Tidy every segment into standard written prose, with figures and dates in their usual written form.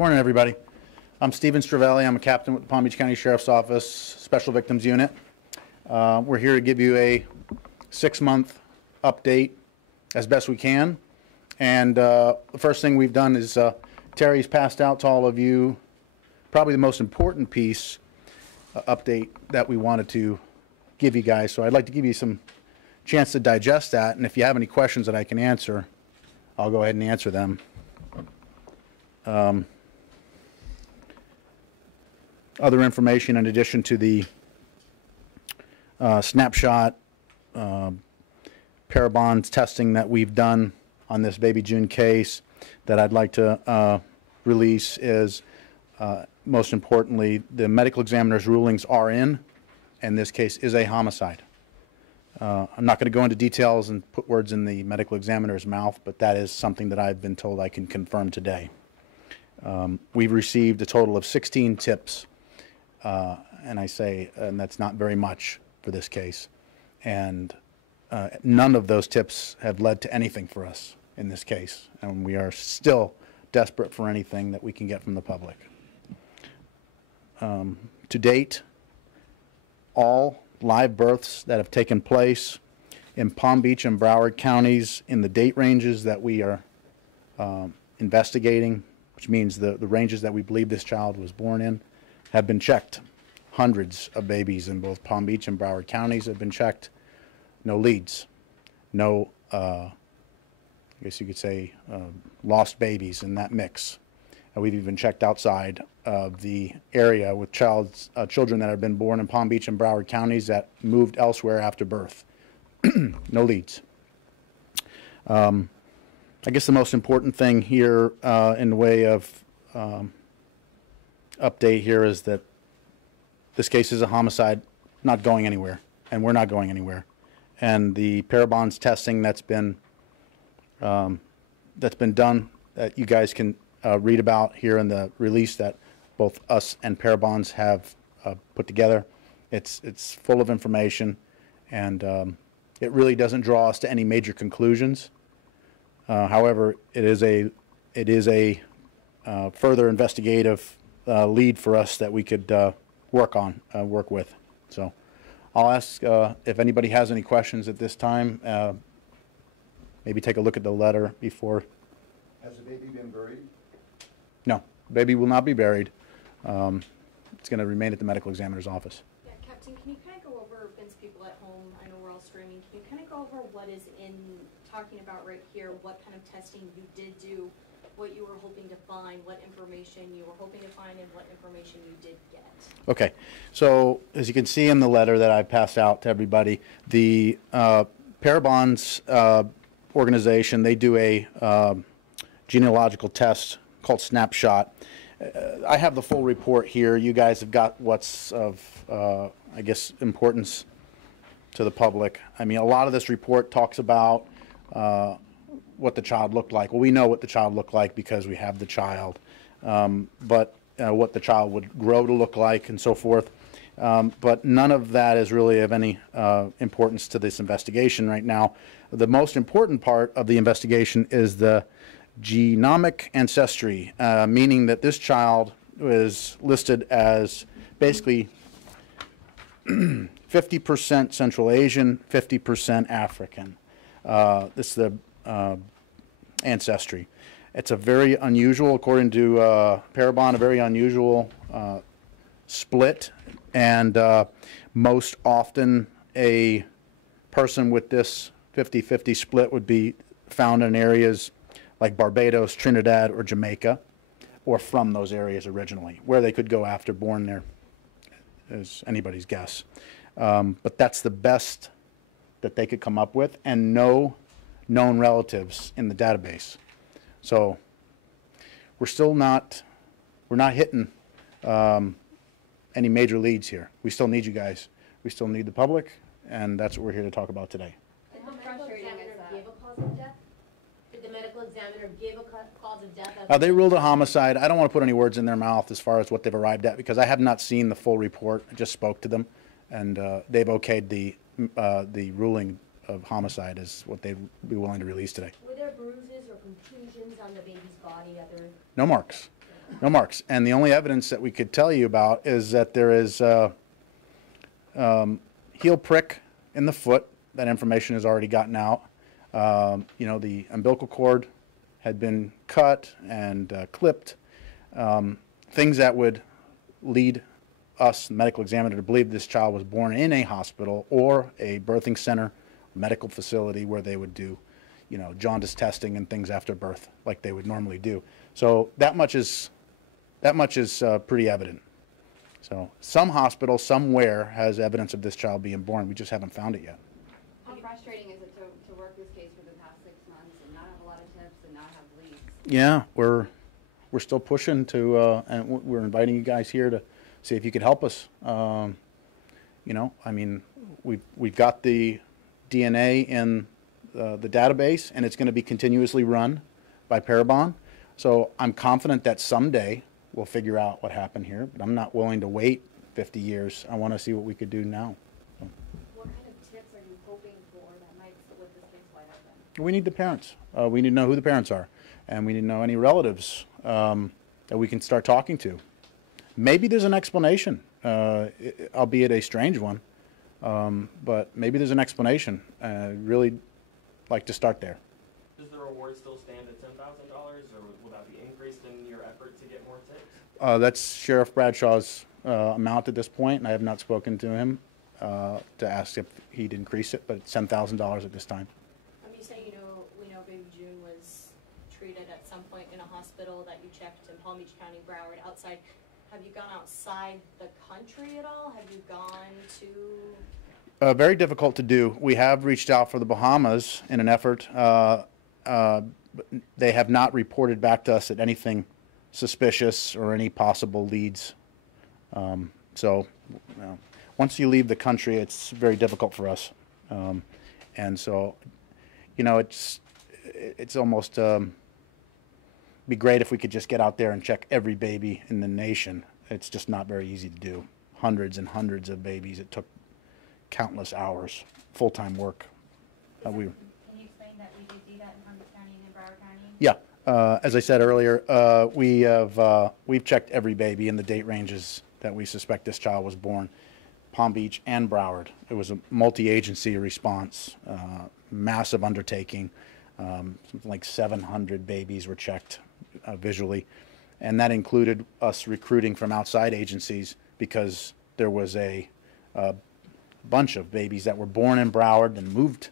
Morning, everybody. I'm Stephen Stravelli. I'm a captain with the Palm Beach County Sheriff's Office Special Victims Unit. We're here to give you a 6-month update as best we can. And the first thing we've done is Terry's passed out to all of you probably the most important piece update that we wanted to give you guys. So I'd like to give you some chance to digest that. And if you have any questions that I can answer, I'll go ahead and answer them. Other information in addition to the snapshot parabonds testing that we've done on this Baby June case that I'd like to release is, most importantly, the medical examiner's rulings are in, and this case is a homicide. I'm not going to go into details and put words in the medical examiner's mouth, but that is something that I've been told I can confirm today. We've received a total of 16 tips, and that's not very much for this case. And none of those tips have led to anything for us in this case, and we are still desperate for anything that we can get from the public. To date, all live births that have taken place in Palm Beach and Broward counties in the date ranges that we are investigating, which means the ranges that we believe this child was born in, have been checked. Hundreds of babies in both Palm Beach and Broward counties have been checked. No leads. No, I guess you could say, lost babies in that mix. And we've even checked outside of the area with children that have been born in Palm Beach and Broward counties that moved elsewhere after birth. No leads. I guess the most important thing here in the way of update here is that this case is a homicide, not going anywhere, and we're not going anywhere. And the parabonds testing that's been done, that you guys can read about here in the release that both us and parabonds have put together. It's full of information, and it really doesn't draw us to any major conclusions. However, it is a further investigative lead for us that we could work with. So I'll ask if anybody has any questions at this time. Maybe take a look at the letter before. Has the baby been buried? No, the baby will not be buried. It's going to remain at the medical examiner's office. Yeah, Captain, can you kind of go over, Vince, people at home, I know we're all streaming, can you kind of go over what is in talking about right here, what kind of testing you did do, what you were hoping to find, what information you were hoping to find, and what information you did get? Okay, so as you can see in the letter that I passed out to everybody, the Parabonds organization, they do a genealogical test called Snapshot. I have the full report here. You guys have got what's of, I guess, importance to the public. I mean, a lot of this report talks about what the child looked like. Well, we know what the child looked like because we have the child, but what the child would grow to look like and so forth. But none of that is really of any importance to this investigation right now. The most important part of the investigation is the genomic ancestry, meaning that this child is listed as basically 50% Central Asian, 50% African. This is the ancestry. It's a very unusual, according to Parabon, a very unusual split, and most often a person with this 50-50 split would be found in areas like Barbados, Trinidad, or Jamaica, or from those areas originally. Where they could go after born there is anybody's guess. But that's the best that they could come up with, and no known relatives in the database. So we're not hitting any major leads here. We still need you guys. We still need the public, and that's what we're here to talk about today. Did the medical examiner give a cause of death? Did the medical examiner give a cause of death? They ruled a homicide. I don't want to put any words in their mouth as far as what they've arrived at because I have not seen the full report. I just spoke to them, and they've okayed the ruling of homicide is what they'd be willing to release today. Were there bruises or contusions on the baby's body? No marks. No marks. And the only evidence that we could tell you about is that there is heel prick in the foot. That information has already gotten out. You know, the umbilical cord had been cut and clipped. Things that would lead us, the medical examiner, to believe this child was born in a hospital or a birthing center, medical facility where they would do, you know, jaundice testing and things after birth like they would normally do. So that much is pretty evident. So some hospital somewhere has evidence of this child being born. We just haven't found it yet. How frustrating is it to work this case for the past 6 months and not have a lot of tips and not have leads? Yeah, we're still pushing to, and we're inviting you guys here to see if you could help us. You know, I mean, we've got the DNA in the database, and it's going to be continuously run by Parabon. So I'm confident that someday we'll figure out what happened here, but I'm not willing to wait 50 years. I want to see what we could do now. What kind of tips are you hoping for that might split this case wide open? We need the parents. We need to know who the parents are, and we need to know any relatives that we can start talking to. Maybe there's an explanation, albeit a strange one, but maybe there's an explanation. I'd really like to start there. Does the reward still stand at $10,000, or will that be increased in your effort to get more tips? That's Sheriff Bradshaw's amount at this point, and I have not spoken to him to ask if he'd increase it, but it's $10,000 at this time. You say, we know baby June was treated at some point in a hospital that you checked in Palm Beach County, Broward, outside. Have you gone outside the country at all? Have you gone to? Very difficult to do. We have reached out for the Bahamas in an effort. They have not reported back to us at anything suspicious or any possible leads. So, once you leave the country, it's very difficult for us. And so, you know, it's almost be great if we could just get out there and check every baby in the nation. It's just not very easy to do. Hundreds and hundreds of babies. It took countless hours, full-time work. Can you explain that we do that in Palm Beach County and in Broward County? Yeah, as I said earlier, we've checked every baby in the date ranges that we suspect this child was born, Palm Beach and Broward. It was a multi-agency response, massive undertaking. Something like 700 babies were checked visually, and that included us recruiting from outside agencies because there was a bunch of babies that were born in Broward and moved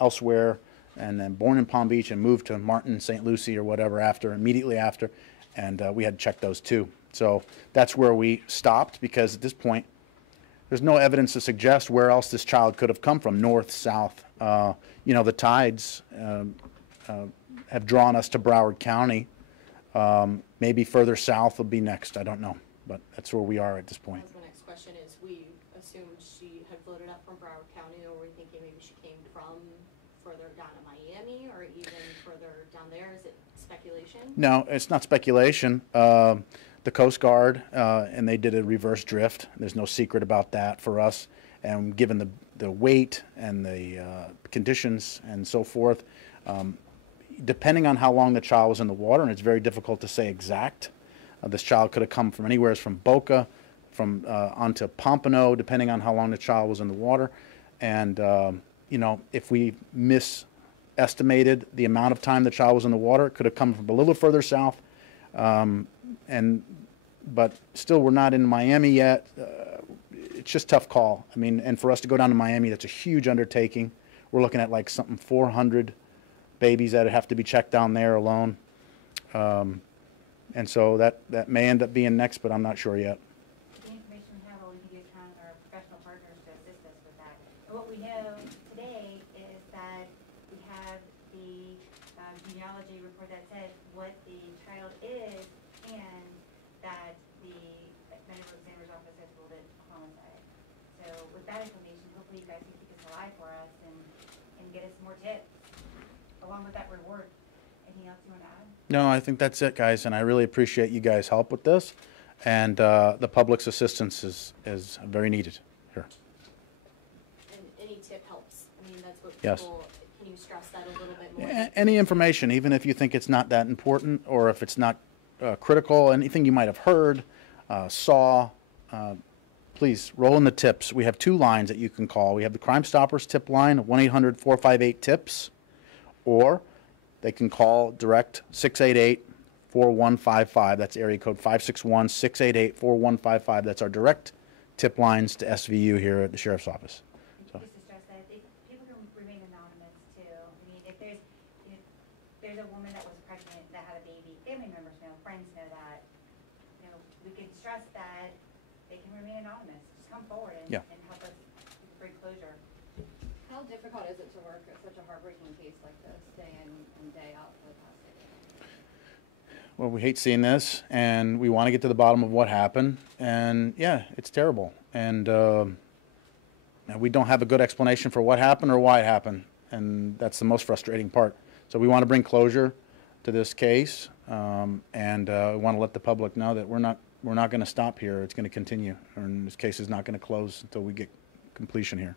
elsewhere, and then born in Palm Beach and moved to Martin, St. Lucie, or whatever immediately after, and we had to check those too. So that's where we stopped, because at this point, there's no evidence to suggest where else this child could have come from, north, south. You know, the tides have drawn us to Broward County. Maybe further south will be next. I don't know, but that's where we are at this point. That's my next question is, we assumed she had floated up from Broward County, or were we thinking maybe she came from further down to Miami or even further down there? Is it speculation? No, it's not speculation. The Coast Guard, and they did a reverse drift. There's no secret about that for us. And given the weight and the conditions and so forth, depending on how long the child was in the water, and it's very difficult to say exact, this child could have come from anywhere from Boca, from onto Pompano, depending on how long the child was in the water. And, you know, if we misestimated the amount of time the child was in the water, it could have come from a little further south. But still, we're not in Miami yet. It's just a tough call. I mean, and for us to go down to Miami, that's a huge undertaking. We're looking at like something 400 babies that have to be checked down there alone. And so that may end up being next, but I'm not sure yet. The information we have, we can get kind of our professional partners to assist us with that. And what we know today is that we have the genealogy report that says what the child is, and that the medical examiner's office has ruled it a homicide. So with that information, hopefully you guys can keep this alive for us and get us more tips along with that reward. Anything else you want to add? No, I think that's it, guys, and I really appreciate you guys' help with this. And the public's assistance is very needed here. And any tip helps. I mean, that's what Yes. people, can you stress that a little bit more? Any information, even if you think it's not that important, or if it's not critical, anything you might have heard, saw, please roll in the tips. We have 2 lines that you can call. We have the Crime Stoppers tip line, 1-800-458-TIPS, or they can call direct 688-4155. That's area code 561-688-4155. That's our direct tip lines to SVU here at the Sheriff's Office. So. Just to stress that people can remain anonymous too. I mean, if there's a woman that was pregnant that had a baby, family members know, friends know that. We can stress that they can remain anonymous. Just come forward and help us bring closure. How difficult is it to work at such a heartbreaking case like this, day in and day out for the past 6 months? Well, we hate seeing this, and we want to get to the bottom of what happened. And yeah, it's terrible. And we don't have a good explanation for what happened or why it happened. And that's the most frustrating part. So we want to bring closure to this case, and we want to let the public know that we're not going to stop here. It's going to continue, and this case is not going to close until we get completion here.